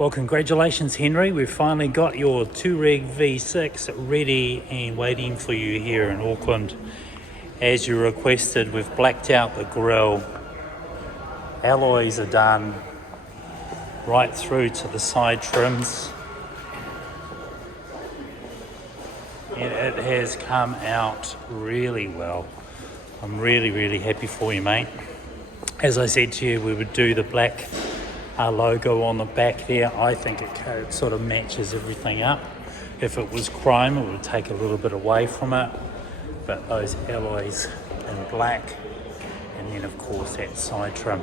Well, congratulations, Henry. We've finally got your Touareg V6 ready and waiting for you here in Auckland. As you requested, we've blacked out the grille. Alloys are done right through to the side trims. And it has come out really well. I'm really happy for you, mate. As I said to you, we would do the black logo on the back there. I think it sort of matches everything up. If it was chrome, it would take a little bit away from it, but those alloys in black, and then of course that side trim.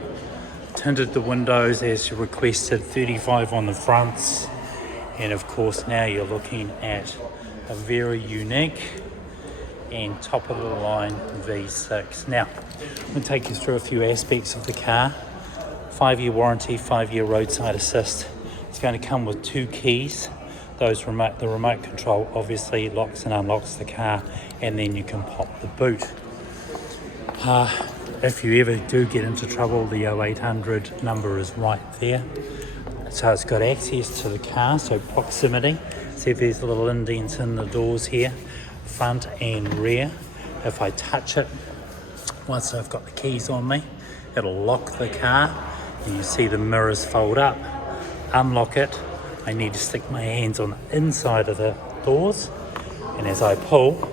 Tinted the windows as you requested, 35 on the fronts, and of course now you're looking at a very unique and top of the line V6. Now I'm going to take you through a few aspects of the car. 5-year warranty, 5-year roadside assist. It's going to come with 2 keys. The remote control obviously locks and unlocks the car, and then you can pop the boot. If you ever do get into trouble, the 0800 number is right there. So it's got access to the car, so proximity. See if there's little indents in the doors here, front and rear. If I touch it, once I've got the keys on me, it'll lock the car. And you see the mirrors fold up. Unlock it. I need to stick my hands on the inside of the doors, and as I pull,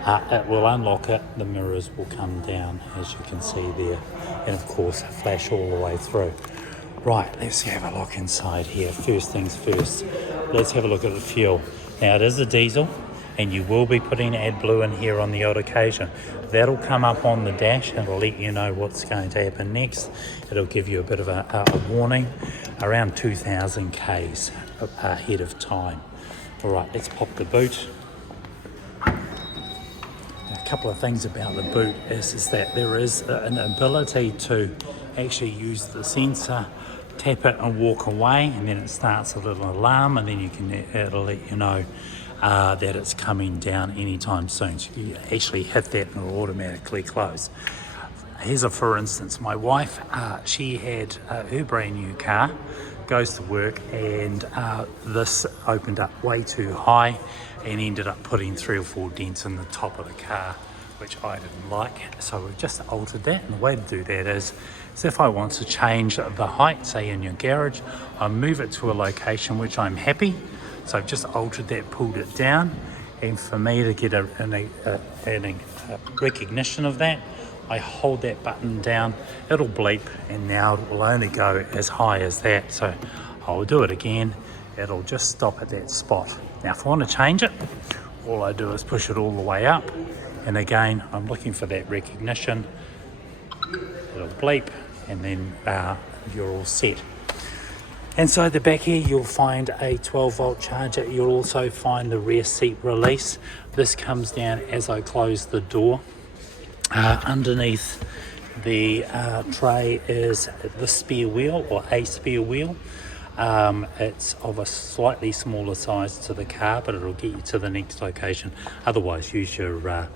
it will unlock it. The mirrors will come down, as you can see there, and of course flash all the way through. Right, let's have a look inside here. First things first, let's have a look at the fuel. Now it is a diesel, and you will be putting AdBlue in here on the odd occasion. That'll come up on the dash and it'll let you know what's going to happen next. It'll give you a bit of a warning, around 2,000 Ks ahead of time. All right, let's pop the boot. A couple of things about the boot is that there is an ability to actually use the sensor, tap it and walk away, and then it starts a little alarm, and then it'll let you know that it's coming down anytime soon. So you actually hit that and it'll automatically close. Here's a for instance. My wife, she had her brand new car, goes to work, and this opened up way too high and ended up putting 3 or 4 dents in the top of the car, which I didn't like. So we've just altered that, and the way to do that is if I want to change the height, say in your garage, I move it to a location which I'm happy. So I've just altered that, pulled it down, and for me to get a recognition of that, I hold that button down, it'll bleep, and now it will only go as high as that. So I'll do it again, it'll just stop at that spot. Now if I want to change it, all I do is push it all the way up, and again I'm looking for that recognition, it'll bleep, and then you're all set. Inside the back here you'll find a 12-volt charger. You'll also find the rear seat release. This comes down as I close the door. Underneath the tray is the spare wheel, or a spare wheel. It's of a slightly smaller size to the car, but it'll get you to the next location. Otherwise use your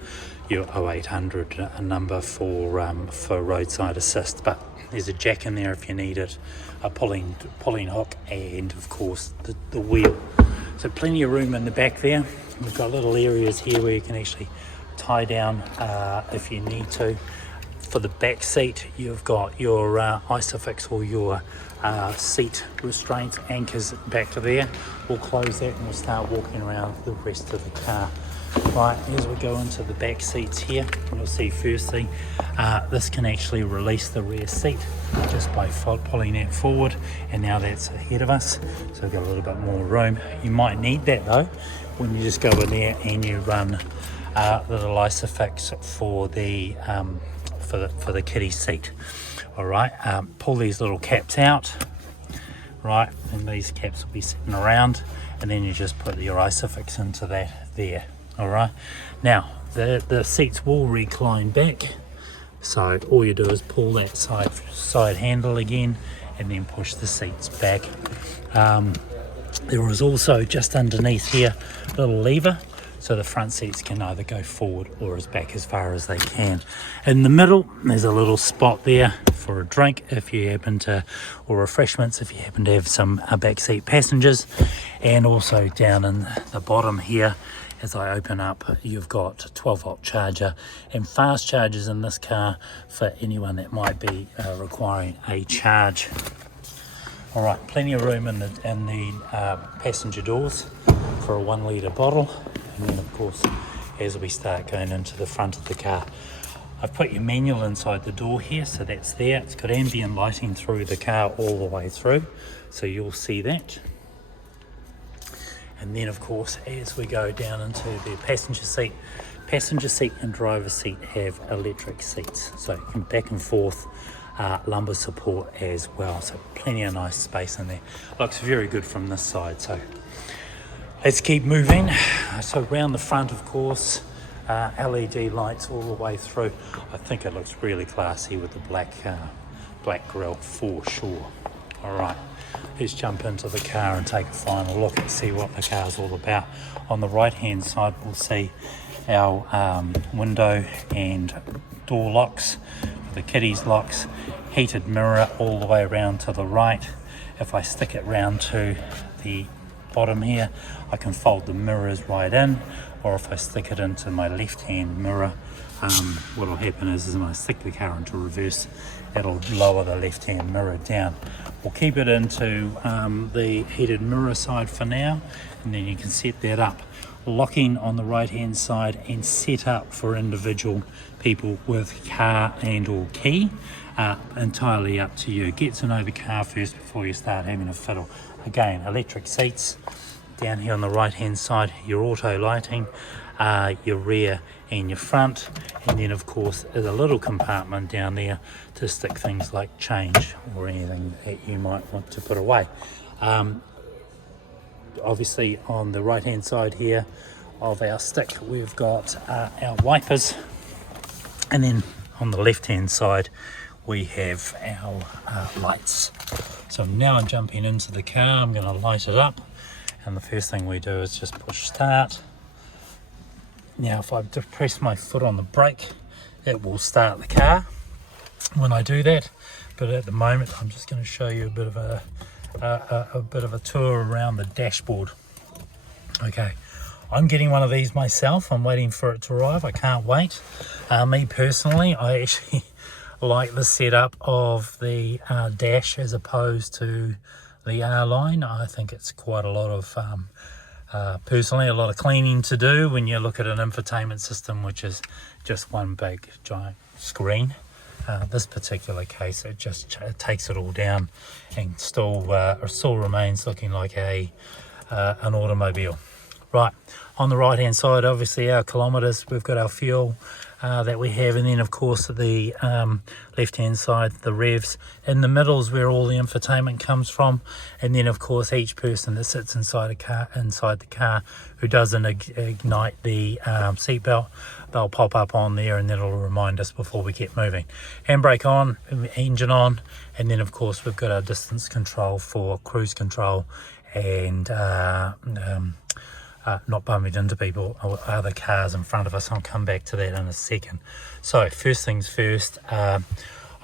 0800 number for roadside assist, but there's a jack in there if you need it, a pulling hook, and of course the wheel. So plenty of room in the back there. We've got little areas here where you can actually tie down if you need to. For the back seat you've got your Isofix or your seat restraint anchors back to there. We'll close that and we'll start walking around the rest of the car. Right, as we go into the back seats here, you'll see firstly this can actually release the rear seat just by pulling that forward, and now that's ahead of us, so we've got a little bit more room. You might need that though when you just go in there and you run the little Isofix for the kiddie seat. All right, pull these little caps out, right, and these caps will be sitting around, and then you just put your Isofix into that there. All right, now the seats will recline back, so all you do is pull that side handle again and then push the seats back. There is also just underneath here a little lever, so the front seats can either go forward or as back as far as they can. In the middle there's a little spot there for a drink if you happen to, or refreshments if you happen to have some back seat passengers. And also down in the bottom here, as I open up, you've got 12-volt charger and fast chargers in this car for anyone that might be requiring a charge. All right, plenty of room in the passenger doors for a 1 litre bottle. And then of course, as we start going into the front of the car, I've put your manual inside the door here, so that's there. It's got ambient lighting through the car all the way through, so you'll see that. And then of course, as we go down into the passenger seat and driver seat have electric seats, so you can back and forth, lumbar support as well, so plenty of nice space in there. Looks very good from this side. So let's keep moving. So round the front, of course, LED lights all the way through. I think it looks really classy with the black grille for sure. All right, let's jump into the car and take a final look and see what the car's all about. On the right hand side we'll see our window and door locks, the kiddies locks, heated mirror all the way around to the right. If I stick it round to the bottom here, I can fold the mirrors right in, or if I stick it into my left hand mirror, what will happen is when I stick the car into reverse, it'll lower the left hand mirror down. We'll keep it into the heated mirror side for now, and then you can set that up. Locking on the right hand side and set up for individual people with car and or key, entirely up to you. Get to know the car first before you start having a fiddle. Again, electric seats down here on the right hand side, your auto lighting, your rear and your front, and then of course there's a little compartment down there to stick things like change or anything that you might want to put away. Obviously on the right hand side here of our stick we've got our wipers, and then on the left hand side we have our lights. So now I'm jumping into the car, I'm going to light it up, and the first thing we do is just push start. Now if I press my foot on the brake, it will start the car when I do that, but at the moment I'm just going to show you a bit of a tour around the dashboard. Okay, I'm getting one of these myself. I'm waiting for it to arrive. I can't wait. Me personally, I actually like the setup of the dash as opposed to the R-Line. I think it's quite a lot of personally a lot of cleaning to do when you look at an infotainment system which is just one big giant screen. This particular case, it takes it all down and still remains looking like an automobile. Right, on the right hand side, obviously our kilometres, we've got our fuel that we have, and then of course the left hand side, the revs. In the middle is where all the infotainment comes from, and then of course each person that sits inside the car who doesn't ignite the seatbelt, they'll pop up on there and that'll remind us before we get moving. Handbrake on, engine on, and then of course we've got our distance control for cruise control and not bumping into people or other cars in front of us. I'll come back to that in a second. So first things first, I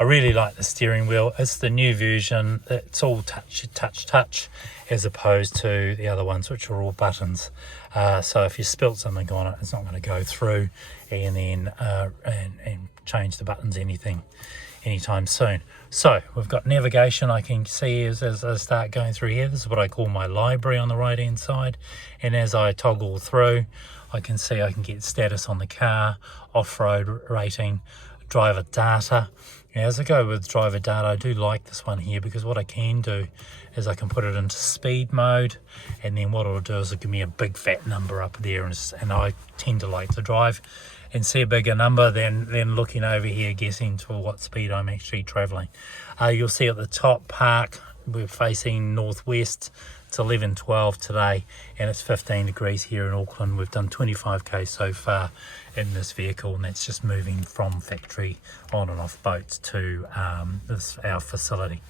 really like the steering wheel. It's the new version. It's all touch as opposed to the other ones which are all buttons. So if you spilt something on it, it's not going to go through and then and change the buttons anytime soon. So we've got navigation. I can see as I start going through here, this is what I call my library on the right hand side, and as I toggle through I can see I can get status on the car, off-road rating, driver data. Now, as I go with driver data, I do like this one here because what I can do is I can put it into speed mode, and then what it'll do is it'll give me a big fat number up there, and I tend to like to drive and see a bigger number than looking over here guessing to what speed I'm actually traveling. You'll see at the top park, we're facing northwest. It's 11:12 today and it's 15 degrees here in Auckland. We've done 25k so far in this vehicle, and that's just moving from factory on and off boats to our facility.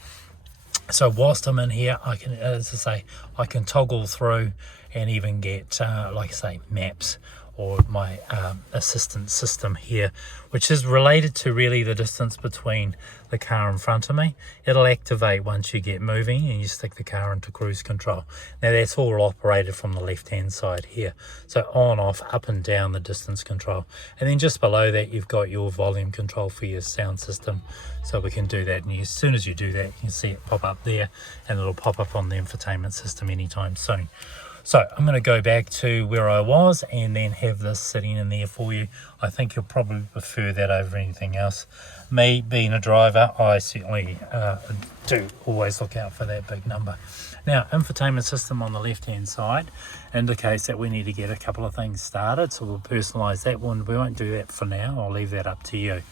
So whilst I'm in here, I can, as I say, I can toggle through and even get like I say, maps or my assistance system here, which is related to really the distance between the car in front of me. It'll activate once you get moving and you stick the car into cruise control. Now that's all operated from the left hand side here, so on, off, up and down the distance control, and then just below that you've got your volume control for your sound system, so we can do that. And as soon as you do that, you can see it pop up there, and it'll pop up on the infotainment system anytime soon. So I'm going to go back to where I was and then have this sitting in there for you. I think you'll probably prefer that over anything else. Me being a driver, I certainly do always look out for that big number. Now, infotainment system on the left hand side indicates that we need to get a couple of things started, so we'll personalize that one. We won't do that for now, I'll leave that up to you.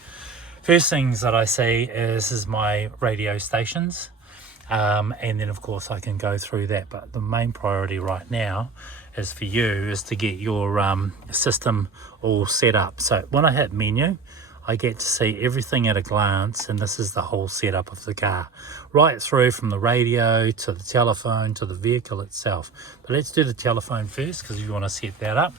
First things that I see is my radio stations. And then of course I can go through that, but the main priority right now is for you is to get your system all set up. So when I hit menu, I get to see everything at a glance, and this is the whole setup of the car, right through from the radio to the telephone to the vehicle itself. But let's do the telephone first, because you want to set that up.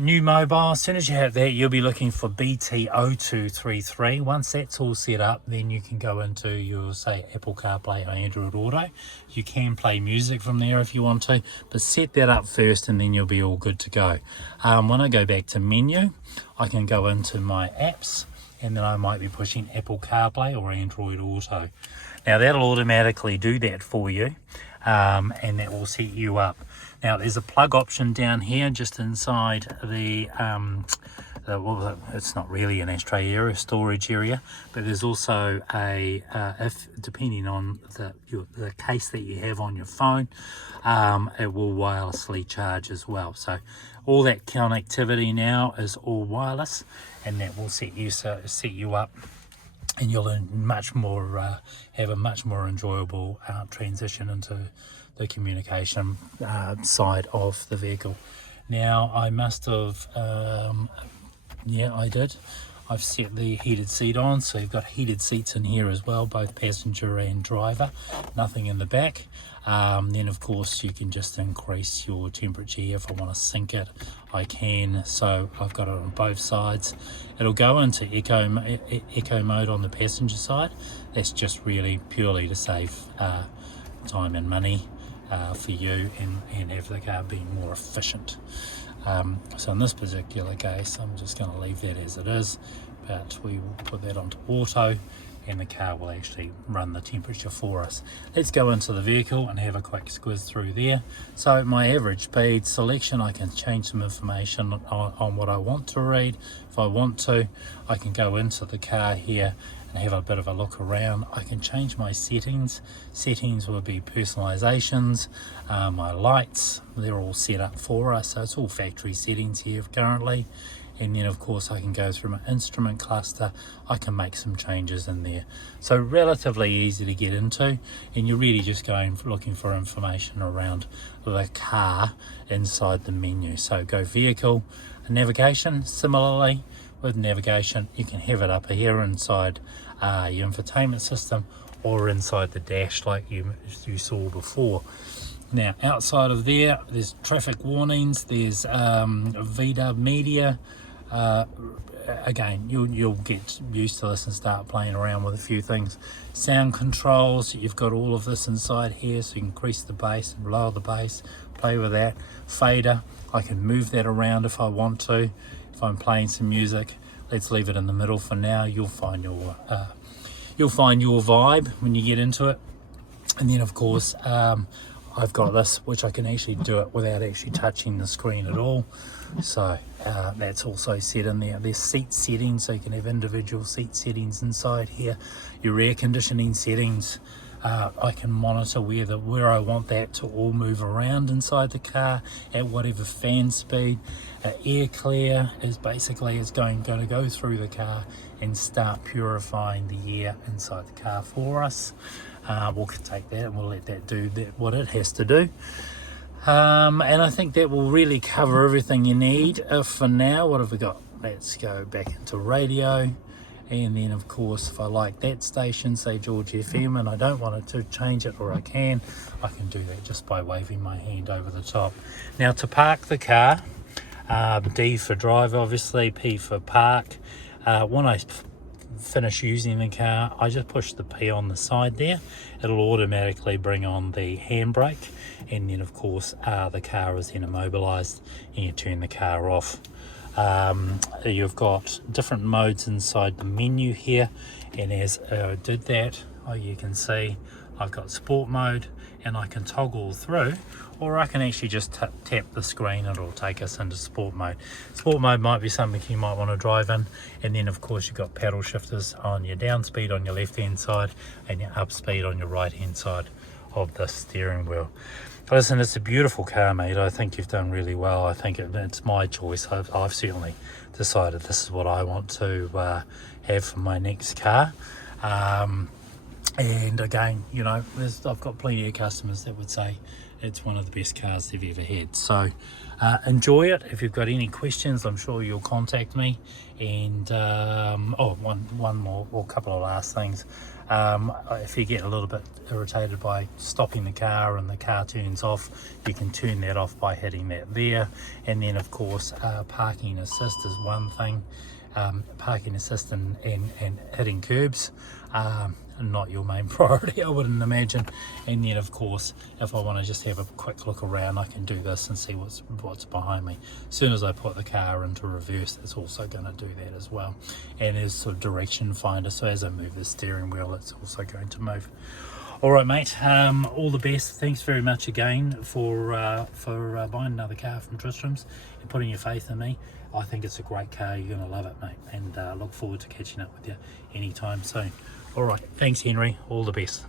New mobile, as soon as you have that, you'll be looking for BT0233. Once that's all set up, then you can go into your, say, Apple CarPlay or Android Auto. You can play music from there if you want to, but set that up first and then you'll be all good to go. When I go back to menu, I can go into my apps, and then I might be pushing Apple CarPlay or Android Auto. Now that'll automatically do that for you, and that will set you up. Now there's a plug option down here just inside the well, it's not really an ashtray area, storage area, but there's also a if depending on the case that you have on your phone, it will wirelessly charge as well. So all that connectivity now is all wireless, and that will set you up, and you'll much more have a much more enjoyable transition into the communication side of the vehicle. Now I must have yeah, I did. I've set the heated seat on, so you've got heated seats in here as well, both passenger and driver, nothing in the back. Then of course you can just increase your temperature here. If I want to sync it, I can, so I've got it on both sides. It'll go into eco mode on the passenger side. That's just really purely to save time and money for you, and have the car being more efficient. So in this particular case, I'm just going to leave that as it is, but we will put that onto auto, and the car will actually run the temperature for us. Let's go into the vehicle and have a quick squiz through there. So my average speed selection, I can change some information on what I want to read. If I want to, I can go into the car here and have a bit of a look around. I can change my settings. Settings will be personalizations, my lights, they're all set up for us, so it's all factory settings here currently. And then of course I can go through my instrument cluster, I can make some changes in there. So relatively easy to get into, and you're really just looking for information around the car inside the menu. So go vehicle, navigation. Similarly with navigation, you can have it up here inside your infotainment system or inside the dash like you saw before. Now outside of there's traffic warnings, there's VW media. Again, you'll get used to this and start playing around with a few things. Sound controls, you've got all of this inside here, so you can increase the bass and lower the bass, play with that. Fader, I can move that around if I want to. If I'm playing some music, let's leave it in the middle for now. You'll find your vibe when you get into it. And then of course I've got this, which I can actually do it without actually touching the screen at all. So that's also set in there. There's seat settings, so you can have individual seat settings inside here. Your air conditioning settings, I can monitor where I want that to all move around inside the car at whatever fan speed. Air clear is basically going to go through the car and start purifying the air inside the car for us. We'll take that and we'll let that do what it has to do. And I think that will really cover everything you need for now. What have we got? Let's go back into radio. And then of course, if I like that station, say George FM, and I don't want it to change it, or I can do that just by waving my hand over the top. Now to park the car, D for drive, obviously, P for park. When I finish using the car, I just push the P on the side there. It'll automatically bring on the handbrake, and then of course the car is then immobilized and you turn the car off. You've got different modes inside the menu here, and as I did that, you can see I've got sport mode, and I can toggle through, or I can actually just tap the screen and it'll take us into sport mode. Sport mode might be something you might want to drive in, and then of course you've got paddle shifters on your down speed on your left hand side and your up speed on your right hand side of the steering wheel. Listen, it's a beautiful car, mate. I think you've done really well. I think it's my choice. I've certainly decided this is what I want to have for my next car. And again, you know, I've got plenty of customers that would say it's one of the best cars they've ever had. So enjoy it. If you've got any questions, I'm sure you'll contact me. And one more, or a couple of last things. If you get a little bit irritated by stopping the car and the car turns off, you can turn that off by hitting that there. And then of course parking assist is one thing. Parking assist and hitting curbs, not your main priority, I wouldn't imagine. And then of course, if I want to just have a quick look around, I can do this and see what's behind me. As soon as I put the car into reverse, it's also going to do that as well. And there's sort of direction finder, so as I move the steering wheel, it's also going to move. All right, mate, all the best. Thanks very much again for buying another car from Tristram's and putting your faith in me. I think it's a great car. You're going to love it, mate, and look forward to catching up with you anytime soon. All right, thanks, Henry. All the best.